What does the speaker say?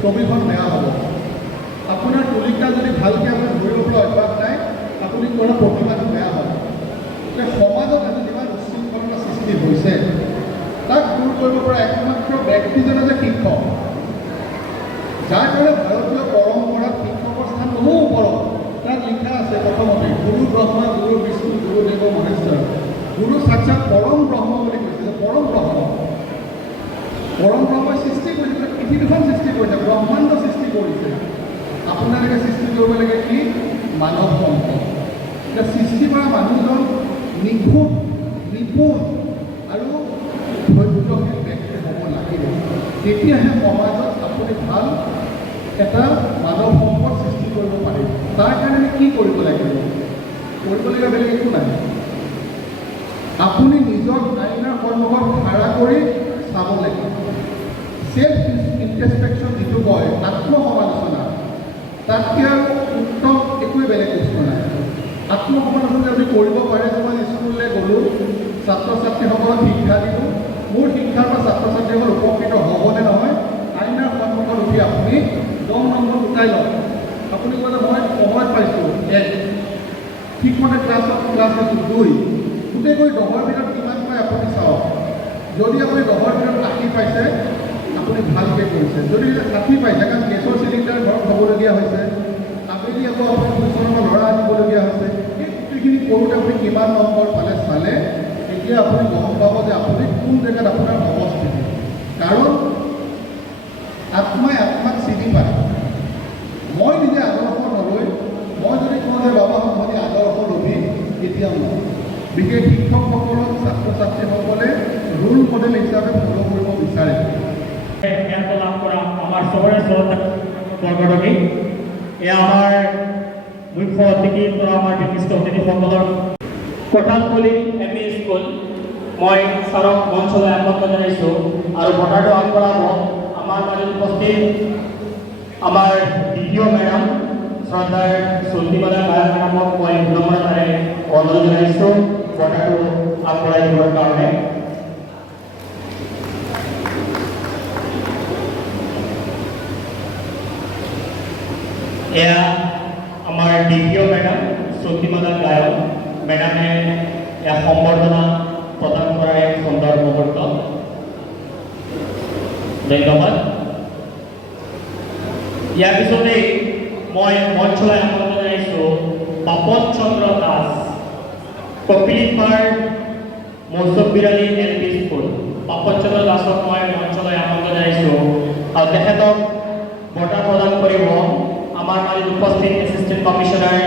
ছবিখন বেয়া হ'ব। আপোনাৰ তুলিকা যদি ভালকৈ আপুনি ধৰিবলৈ অভ্যাস নাই, আপুনি কৰা প্ৰতিভাটো বেয়া হ'ব। গতিকে সমাজত আজি যিমান উশৃংখলতা সৃষ্টি হৈছে তাক দূৰ কৰিব পৰা একমাত্ৰ ব্যক্তিজনে যে শিক্ষক, যাৰ কাৰণে ভাৰতীয় পৰম্পৰাত শিক্ষকৰ স্থান বহু ওপৰত। তাত লিখা আছে প্ৰথমতে গুৰু ব্ৰহ্মা গুৰু বিষ্ণু গুৰুদেৱ মহেশ্বৰ, গুৰু সাক্ষাৎ পৰম ব্ৰহ্ম বুলি কৈছে। পৰম ব্ৰহ্মই সৃষ্টি কৰিছে, পৃথিৱীখন সৃষ্টি কৰিছে, ব্ৰহ্মাণ্ড সৃষ্টি কৰিছে। আপোনালোকে সৃষ্টি কৰিব লাগে কি? মানৱ সম্পদ। এতিয়া সৃষ্টি কৰা মানুহজন নিখুঁত, নিপুণ আৰু ধৈৰ্যশীল ব্যক্তি হ'ব লাগিব। তেতিয়াহে সমাজত আপুনি ভাল এটা মানৱ সম্পদ সৃষ্টি কৰিব পাৰিব। তাৰ কাৰণে কি কৰিব লাগিব? কৰিবলগীয়া বেলেগ একো নাই। আপুনি নিজৰ আইনাৰ সন্মুখত খাৰা কৰি চাব লাগিব। চেল্ফ ইণ্ট্ৰস্পেকশ্যন যিটো কয়, আত্মসমালোচনা, তাতকৈ আৰু উত্তম একোৱেই বেলেগ বস্তু নাই। আত্মসমালোচনা যদি কৰিব পাৰে যে মই স্কুললৈ গ'লোঁ, ছাত্ৰ ছাত্ৰীসকলক শিক্ষা দিলোঁ, মোৰ শিক্ষাৰ পৰা ছাত্ৰ ছাত্ৰীসকল উপকৃত হ'বনে নহয়, আইনাৰ সন্মুখত উঠি আপুনি 10 নম্বৰ গোটাই লওক। আপুনি ক'লে মই সময় পাইছোঁ 1, ঠিকমতে ক্লাছ 2, গোটেইকৈ 10ৰ ভিতৰত কিমান পায় আপুনি চাওক। যদি আপুনি 10ৰ ভিতৰত 80 পাইছে, আপুনি ভালকৈ কৰিছে। যদি 60 পাইছে, কাৰণ গেছৰ চিলিণ্ডাৰ ঘৰত হ'বলগীয়া হৈছে, আবেলি আকৌ আপুনি টিউচনৰ পৰা ল'ৰা আনিবলগীয়া হৈছে, এই গোটেইখিনি কৰোঁতে আপুনি কিমান নম্বৰ পালে চালে তেতিয়া আপুনি গম পাব যে আপুনি কোন জেগাত আপোনাৰ অৱস্থিতি। কাৰণ আত্মাই আত্মাক চিনি পায়। মই নিজে আদৰ্শ নলৈ, মই যদি কওঁ যে বাবাহঁত মই আদৰ্শ ল'বি, কেতিয়াও নহয়। বিশেষ শিক্ষকসকলক ছাত্ৰ ছাত্ৰীসকলে ৰোল মডেল হিচাপে ফ'ল' কৰিব বিচাৰে। জ্ঞান লাভ কৰা আমাৰ চবৰে শ্ৰদ্ধা বৰগৰাকী, এয়া আমাৰ মুখ্য অতিথি তথা আমাৰ বিশিষ্ট অতিথিসকলৰ কঠালতলী এম ই স্কুল। মই ছাৰক মঞ্চলৈ আমন্ত্ৰণ জনাইছোঁ আৰু বঁটাটো আগবঢ়াব আমাৰ মাজত উপস্থিত আমাৰ দ্বিতীয় মেডাম শ্ৰদ্ধাৰ চুল্টিমালা গায়ক মেডামক মই বিনম্ৰতাৰে অনুৰোধ জনাইছোঁ বঁটাটো আগবঢ়াই দিবৰ কাৰণে। এয়া আমাৰ দ্বিতীয় মেডাম চুল্টিমালা গায়ক মেডামে এয়া সম্বৰ্ধনা প্ৰদান কৰাৰ এক সুন্দৰ মুহূৰ্ত। ধন্যবাদ। ইয়াৰ পিছতেই মই মঞ্চলৈ আমন্ত্ৰণ জনাইছোঁ পাপন চন্দ্ৰ দাস, কপিলিপাৰ মৌচুমবিৰালী L P school. Papan Chandra দাসক মই মঞ্চলৈ আমন্ত্ৰণ জনাইছোঁ আৰু তেখেতক বঁটা প্ৰদান কৰিব আমাৰ মাজত উপস্থিত এছিষ্টেণ্ট কমিশ্যনাৰ